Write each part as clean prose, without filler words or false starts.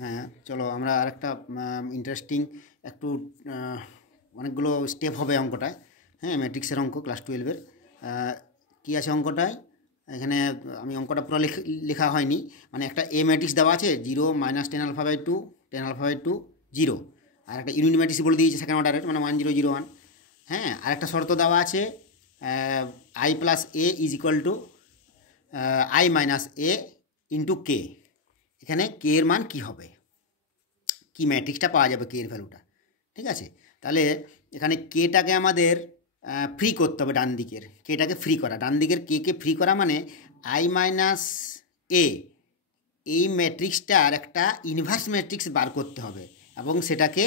হ্যাঁ, চলো আমরা আরেকটা ইন্টারেস্টিং একটু অনেকগুলো স্টেপ হবে অঙ্কটায়। হ্যাঁ, ম্যাট্রিক্সের অঙ্ক ক্লাস 12-এর। কী আছে অঙ্কটায়? এখানে আমি অঙ্কটা পুরো লেখা হয়নি। মানে একটা এ ম্যাট্রিক্স দেওয়া আছে, 0 -10 আলফা বাই 2, 10 আলফা বাই 2, 0। আর একটা ইউনিট ম্যাট্রিক্স বলে দিয়েছে সেকেন্ড অর্ডারের, মানে 1 0 0 1। হ্যাঁ, আর একটা শর্ত দেওয়া আছে, I plus A is equal to I minus A into K. এখানে কে এর মান কী হবে, কি ম্যাট্রিক্সটা পাওয়া যাবে কে এর ভ্যালুটা। ঠিক আছে, তাহলে এখানে কেটাকে আমাদের ফ্রি করতে হবে, ডান দিকের কেটাকে ফ্রি করা, ডান দিকের কে ফ্রি করা মানে আই মাইনাস এ, এই ম্যাট্রিক্সটার একটা ইনভার্স ম্যাট্রিক্স বার করতে হবে এবং সেটাকে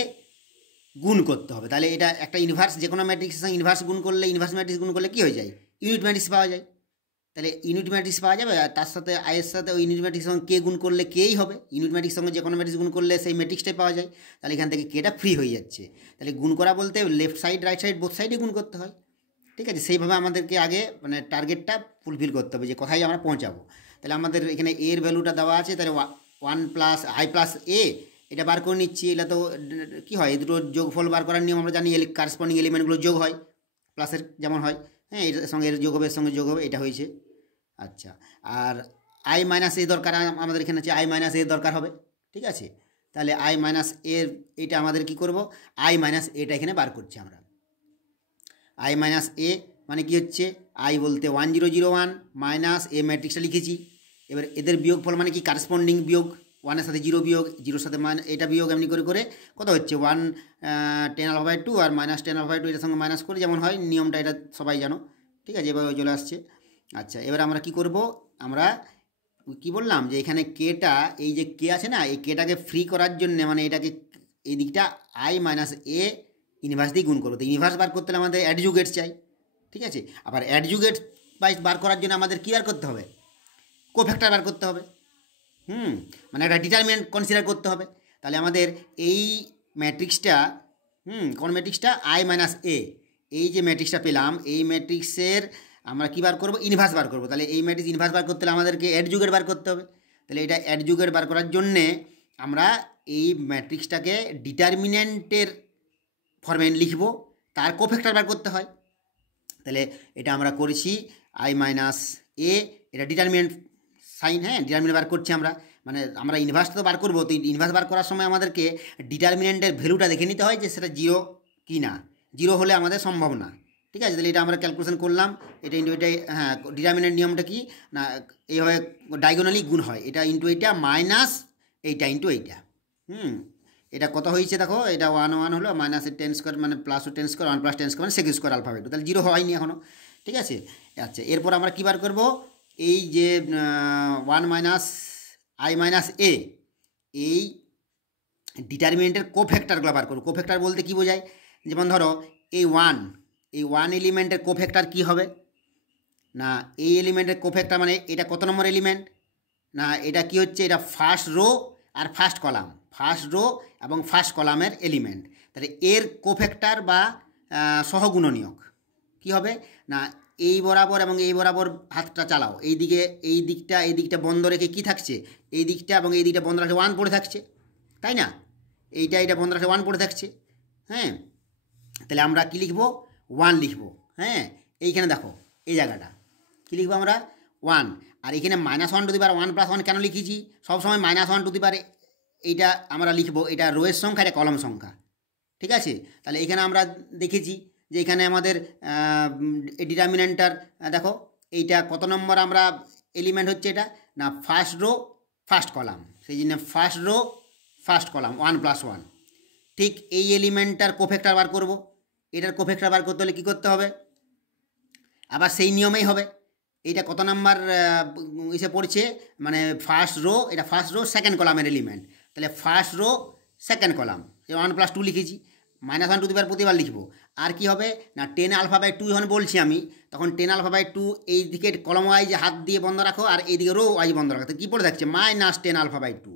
গুণ করতে হবে। তাহলে এটা একটা ইনভার্স, যে কোনো ম্যাট্রিক্সের সঙ্গে ইনভার্স গুণ করলে, ইনভার্স ম্যাট্রিক্স গুণ করলে কী হয়ে যায়, ইউনিট ম্যাট্রিক্স পাওয়া যায়। তাহলে ইউনিট ম্যাট্রিক্স পাওয়া যাবে, আর তার সাথে আয়ের সাথে ওই ইউনিট ম্যাট্রিক্সের সঙ্গে কে গুণ করলে কেই হবে, ইউনিট ম্যাট্রিক্সের সঙ্গে যে কোনো ম্যাট্রিক্স গুণ করলে সেই ম্যাট্রিক্সটাই পাওয়া যায়। তাহলে এখান থেকে কেটা ফ্রি হয়ে যাচ্ছে। তাহলে গুণ করা বলতে left side right side both সাইডে গুণ করতে হয়। ঠিক আছে, সেইভাবে আমাদেরকে আগে মানে টার্গেটটা ফুলফিল করতে হবে যে কোথায় আমরা পৌঁছাবো। তাহলে আমাদের এখানে এর ভ্যালুটা দেওয়া আছে, তাহলে 1 প্লাস আই প্লাস এ এটা বার করে নিচ্ছি। এটা তো কী হয়, এই দুটো যোগফল বার করার নিয়ম আমরা জানি, কারেসপন্ডিং এলিমেন্টগুলো যোগ হয়, প্লাসের যেমন হয়। হ্যাঁ, এর সঙ্গে এর যোগ হবে, এর সঙ্গে যোগ হবে, এটা হয়েছে। আচ্ছা, আর আই মাইনাস এ দরকার আমাদের এখানে আছে, আই মাইনাস এ দরকার হবে। ঠিক আছে, তাহলে আই মাইনাস এর এটা আমাদের কি করব, আই মাইনাস এটা এখানে বার করছি আমরা। আই মাইনাস এ মানে কি হচ্ছে, আই বলতে 1 0 0 1 মাইনাস এ ম্যাট্রিক্সটা লিখেছি। এবার এদের বিয়োগফল মানে কি, কারেসপন্ডিং বিয়োগ, 1-এর সাথে 0 বিয়োগ, 0-র সাথে এটা বিয়োগ, এমনি করে করে কত হচ্ছে 1 10 আলফা বাই 2 আর মাইনাস 10 আলফা বাই 2 এটার সঙ্গে মাইনাস করে যেমন হয় নিয়মটা, এটা সবাই জানো। ঠিক আছে, এবার চলে আসছে। আচ্ছা, এবার আমরা কি করব, আমরা কি বললাম যে এখানে কেটা, এই যে কে আছে না, এই কেটাকে ফ্রি করার জন্য মানে এটাকে এই দিকটা আই মাইনাস এ ইনভার্স দিয়ে গুণ করবো। তো ইনভার্স বার করতে হলে আমাদের অ্যাডজুগেট চাই। ঠিক আছে, আবার অ্যাডজুগেট বার করার জন্য আমাদের কী বার করতে হবে, কোফ্যাক্টর বার করতে হবে। মানে একটা ডিটারমিনেন্ট কনসিডার করতে হবে। তাহলে আমাদের এই ম্যাট্রিক্সটা, কোন ম্যাট্রিক্সটা, আই মাইনাস এ, এই যে ম্যাট্রিক্সটা পেলাম, এই ম্যাট্রিক্সের আমরা কী বার করবো, ইনভার্স বার করবো। তাহলে এই ম্যাট্রিক্স ইনভার্স বার করতে হলে আমাদেরকে অ্যাডজুগেট বার করতে হবে। তাহলে এটা অ্যাডজুগেট বার করার জন্যে আমরা এই ম্যাট্রিক্সটাকে ডিটারমিনেন্টের ফর্মে লিখব, তার কোফ্যাক্টর বার করতে হয়। তাহলে এটা আমরা করেছি আই মাইনাস এ, এটা ডিটারমিনেন্ট সাইন। হ্যাঁ, ডিটারমিনেন্ট বার করছি আমরা, মানে আমরা ইনভার্স তো বার করবো। তো ইনভার্স বার করার সময় আমাদেরকে ডিটারমিনেন্টের ভ্যালুটা দেখে নিতে হয় যে সেটা 0 কি না, 0 হলে আমাদের সম্ভব না। ঠিক আছে, তাহলে এটা আমরা ক্যালকুলেশন করলাম, এটা ইন্টু এটা। হ্যাঁ, ডিটারমিনেন্ট নিয়মটা কি না, এইভাবে ডায়াগোনালি গুণ হয়, এটা ইন্টু এইটা মাইনাস এইটা ইন্টু এইটা। এটা কত হয়েছে দেখো, এটা 1 1 হলো, মাইনাসের 10 স্কোয়ার মানে প্লাস 10 স্কোয়ার, 1 প্লাস 10 স্কোয়ার মানে সেকেন্ড স্কোয়ার আলফাবেট, তাহলে 0 হয়নি এখনও। ঠিক আছে, আচ্ছা, এরপর আমরা কী বার করবো, এই যে 1 মাইনাস আই মাইনাস এ, এই ডিটারমিনেন্টের কোফ্যাক্টরগুলো বার করবো। কোফ্যাক্টর বলতে কী বোঝায়, যেমন ধরো এই 1 এলিমেন্টের কোফ্যাক্টর কী হবে না, এই এলিমেন্টের কোফ্যাক্টর মানে এটা কত নম্বর এলিমেন্ট না, এটা কি হচ্ছে, এটা ফার্স্ট রো আর ফার্স্ট কলাম, ফার্স্ট রো এবং ফার্স্ট কলামের এলিমেন্ট। তাহলে এর কোফ্যাক্টর বা সহগুণনীয়ক কি হবে না, এই বরাবর এবং এই বরাবর হাতটা চালাও, এই দিকটা বন্ধ রেখে কি থাকছে, এই দিকটা এবং এই দিকটা বন্ধ রাখে 1 পড়ে থাকছে, তাই না, এইটা বন্ধ রাখে 1 পড়ে থাকছে। হ্যাঁ, তাহলে আমরা কি লিখব, 1 লিখব। হ্যাঁ, এইখানে দেখো এই জায়গাটা কী লিখবো আমরা, 1। আর এখানে -1 টু দি পাওয়ার 1 + 1 কেন লিখেছি, সবসময় -1 টু দি পাওয়ার এইটা আমরা লিখবো, এটা রোয়ের সংখ্যা, এটা কলম সংখ্যা। ঠিক আছে, তাহলে এখানে আমরা দেখেছি যে এখানে আমাদের ডিটারমিনেন্টটার দেখো এইটা কত নম্বর আমরা এলিমেন্ট হচ্ছে, এটা না ফার্স্ট রো ফার্স্ট কলাম, সেই জন্য ফার্স্ট রো ফার্স্ট কলাম 1 + 1। ঠিক এই এলিমেন্টটার কোফ্যাক্টর বার করব, এটার কোফ্যাক্টর বার করতে হলে কী করতে হবে, আবার সেই নিয়মেই হবে। এইটা কত নাম্বার এসে পড়ছে, মানে ফার্স্ট রো, এটা ফার্স্ট রো সেকেন্ড কলামের এলিমেন্ট, তাহলে ফার্স্ট রো সেকেন্ড কলাম, 1 + 2 লিখেছি, -1 টু দি পাওয়ার প্রতিবার লিখবো। আর কি হবে না, 10 আলফা বাই 2 যখন বলছি আমি, তখন 10 আলফা বাই 2 এই দিকে কলম ওয়াইজ হাত দিয়ে বন্ধ রাখো, আর এইদিকে রো ওয়াইজ বন্ধ রাখো, তো কী পড়ে থাকছে -10 আলফা বাই 2।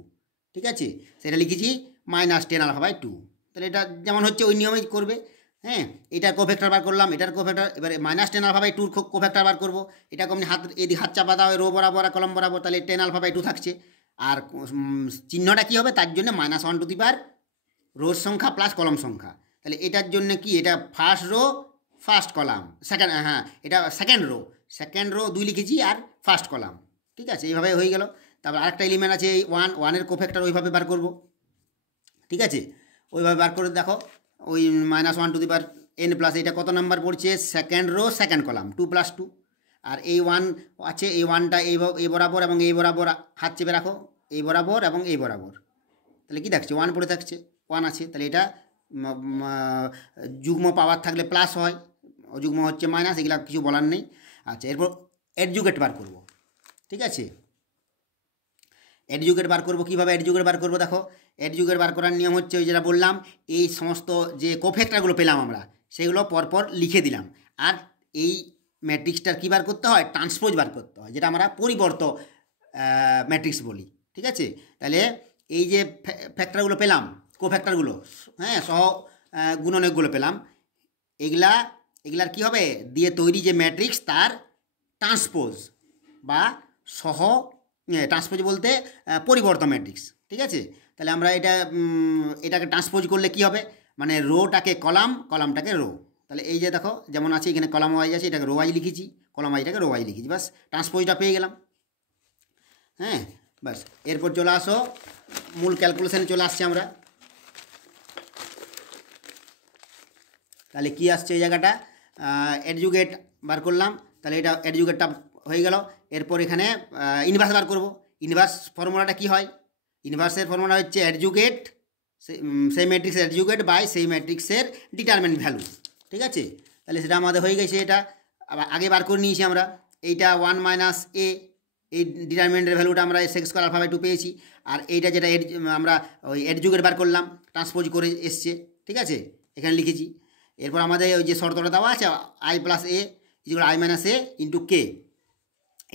ঠিক আছে, সেটা লিখেছি -10 আলফা বাই 2। তাহলে এটা যেমন হচ্ছে ওই নিয়মেই করবে। হ্যাঁ, এটার কোফ্যাক্টর বার করলাম, এটার কোফ্যাক্টর, এবারে -10 আলফা বাই 2 কোফ্যাক্টর বার করবো। এটাকে আপনি এদিকে হাত চাপা দাও রো বরাবর আর কলম বরাবর, তাহলে 10 আলফা বাই 2 থাকছে। আর চিহ্নটা কী হবে, তার জন্য -1 রোর সংখ্যা প্লাস কলম সংখ্যা। তাহলে এটার জন্য কি, এটা first row first column, second, হ্যাঁ এটা সেকেন্ড রো 2 লিখেছি আর ফার্স্ট কলাম। ঠিক আছে, এইভাবে হয়ে গেল। তারপর আরেকটা এলিমেন্ট আছে এই 1 কোফ্যাক্টর, ওইভাবে বার করব। ঠিক আছে, ওইভাবে বার করে দেখো, ওই -1n প্লাস এটা কত নাম্বার পড়ছে, সেকেন্ড রো সেকেন্ড কলাম, 2 + 2। আর এই 1 আছে, এই 1টা এই বরাবর এবং এই বরাবর হাত চেপে রাখো, এই বরাবর এবং এই বরাবর। তাহলে কি থাকছে, 1 পড়ে থাকছে, 1 আছে। তাহলে এটা যুগ্ম পাওয়ার থাকলে প্লাস হয়, অযুগ্ম হচ্ছে মাইনাস, এগুলা কিছু বলার নেই। আচ্ছা, এরপর এডজুগেট বার করব। ঠিক আছে, এডজুগেট বার করব। কীভাবে এডজুগেট বার করব, দেখো এডজুগেট বার করার নিয়ম হচ্ছে ওই যেটা বললাম, এই সমস্ত যে কোফ্যাক্টরগুলো পেলাম আমরা সেগুলো পরপর লিখে দিলাম। আর এই ম্যাট্রিক্সটার কী বার করতে হয়, ট্রান্সপোজ বার করতে হয়, যেটা আমরা পরিবর্ত ম্যাট্রিক্স বলি। ঠিক আছে, তাহলে এই যে ফ্যাক্টরগুলো পেলাম, কোফ্যাক্টরগুলো, হ্যাঁ সহ গুণনীয়কগুলো পেলাম, এগুলার কী হবে, দিয়ে তৈরি যে ম্যাট্রিক্স তার ট্রান্সপোজ বা সহ, ট্রান্সপোজ বলতে পরিবর্ত ম্যাট্রিক্স। ঠিক আছে, তাহলে আমরা এটাকে ট্রান্সপোজ করলে কি হবে, মানে রোটাকে কলাম, কলামটাকে রো। তাহলে এই যে দেখো যেমন আছে এখানে কলাম ওয়াইজ আছে, এটাকে রো ওয়াইজ লিখেছি, কলাম ওয়াইজটাকে রো ওয়াইজ লিখেছি, বাস ট্রান্সপোজটা পেয়ে গেলাম। হ্যাঁ, বাস এরপর চলে আসো মূল ক্যালকুলেশনে চলে আসছি আমরা। তাহলে কি আসছে এই জায়গাটা, এডজুগেট বার করলাম, তাহলে এটা এডজুগেটটা হয়ে গেল। এরপর এখানে ইনভার্স বার করব। ইনভার্স ফর্মুলাটা কি হয়, ইনভার্সের ফর্মুলা হচ্ছে এডজুগেট, সেই ম্যাট্রিক্সের এডজুগেট বাই সেই ম্যাট্রিক্সের ডিটারমিনেন্ট ভ্যালু। ঠিক আছে, তাহলে সেটা আমাদের হয়ে গেছে, এটা আগে বার করে নিয়েছি আমরা। এইটা 1 - a, এই ডিটারমিনেন্টের ভ্যালুটা আমরা x² α/2 পেয়েছি। আর এইটা যেটা আমরা ওই এডজুগেট বার করলাম, ট্রান্সপোজ করে এসছে। ঠিক আছে, এখানে লিখেছি। এরপর আমাদের ওই যে শর্তটা দেওয়া আছে i + a = i - a × k,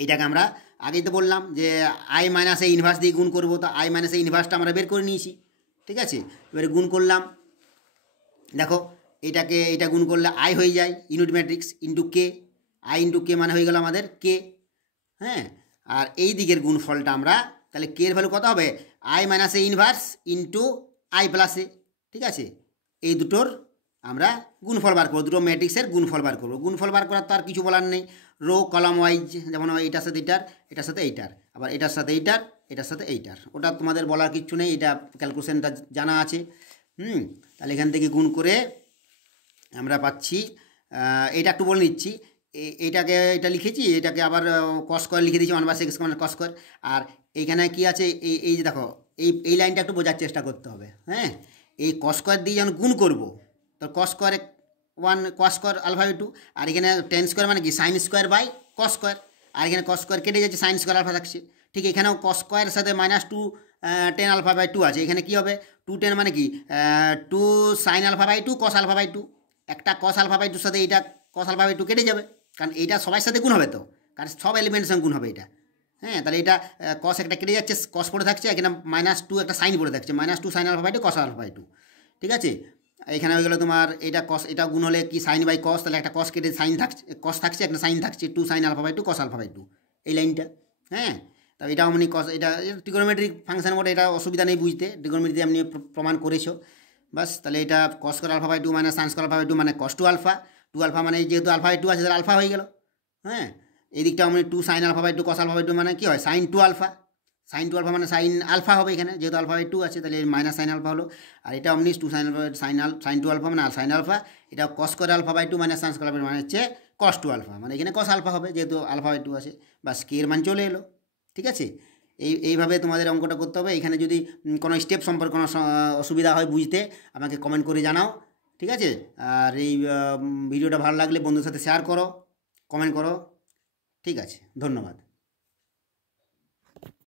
এইটাকে আমরা আগেই তো বললাম যে i - a ইনভার্স দিয়ে গুণ করবো, তো i - a ইনভার্সটা আমরা বের করে নিয়েছি। ঠিক আছে, এবারে গুণ করলাম, দেখো এটা গুণ করলে i হয়ে যায় unit matrix × k, i × k মানে হয়ে গেল আমাদের k। হ্যাঁ, আর এই দিকের গুণফলটা আমরা, তাহলে k এর ভ্যালু কত হবে, i - a inverse × i + a। ঠিক আছে, এই দুটোর আমরা গুণফল বার করবো, দুটো ম্যাট্রিক্সের গুণফল বার করবো। গুণফল বার করার তো আর কিছু বলার নেই, রো কলাম ওয়াইজ, যেমন এটার সাথে এটার, এটার সাথে এইটার, আবার এটার সাথে এইটার, এটার সাথে এইটার, ওটা তোমাদের বলার কিচ্ছু নেই, এটা ক্যালকুলেশনটা জানা আছে। তাহলে এখান থেকে গুণ করে আমরা পাচ্ছি, এটা একটু বলে নিচ্ছি, এটা লিখেছি, এটাকে আবার cos² লিখে দিয়েছি, 1/6 cos²। আর এইখানে কি আছে, এই যে দেখো এই লাইনটা একটু বোঝার চেষ্টা করতে হবে। হ্যাঁ, এই cos² দিয়ে যখন গুণ করবো, তো cos² 1 cos² α/2, আর এখানে tan² মানে কি sin² cos², আর এখানে cos² কেটে যাচ্ছে, sin² α থাকছে। ঠিক এখানেও cos² সাথে -2 tan α/2 আছে, এখানে কি হবে 2 tan মানে কি 2 sin α/2 cos α/2, একটা cos α/2 সাথে এইটা cos α/2 কেটে যাবে, কারণ এইটা সবার সাথে গুণ হবে, তো কারণ সব এলিমেন্টের সঙ্গে গুণ হবে এটা। হ্যাঁ, তাহলে এটা cos একটা কেটে যাচ্ছে, cos পড়ে থাকছে, এখানে -2 একটা sin পড়ে থাকছে, -2 sin α/2 cos α/2। ঠিক আছে, এখানে হয়ে গেলো তোমার এটা cos, এটা গুণ হলে কি sin বাই cos, তাহলে একটা cos কেটে sin থাকছে, cos থাকছে, একটা sin থাকছে, 2 sin α/2 cos α/2, এই লাইনটা। হ্যাঁ, তা এটাও মানে cos, এটা ট্রিগোনোমেট্রিক ফাংশন বলে, এটা অসুবিধা নেই বুঝতে, ট্রিগোনোমেট্রি দিয়ে আপনি প্রমাণ করেছো। বাস, তাহলে এটা cos² α/2 - sin² α/2 মানে cos 2 α, 2 α মানে যেহেতু α/2 আছে তাহলে আলফা হয়ে গেল। হ্যাঁ, এই দিকটা মানে 2 sin α/2 cos α/2 মানে কি হয় sin 2 α, sin 2 α মানে sin আলফা হবে, এখানে যেহেতু α/2 আছে তাহলে -sin α হলো। আর এটা অমনি 2 sin 2 α মানে sin আলফা, এটা cos² α/2 মানে sin² α/2 মানে হচ্ছে cos 2 α, মানে এখানে cos আলফা হবে যেহেতু α/2 আছে। বাস, k এর মান চলে এলো। ঠিক আছে, এইভাবে তোমাদের অঙ্কটা করতে হবে। এখানে যদি কোনো স্টেপ সম্পর্কে কোনো অসুবিধা হয় বুঝতে, আমাকে কমেন্ট করে জানাও। ঠিক আছে, আর এই ভিডিওটা ভালো লাগলে বন্ধুদের সাথে শেয়ার করো, কমেন্ট করো। ঠিক আছে, ধন্যবাদ।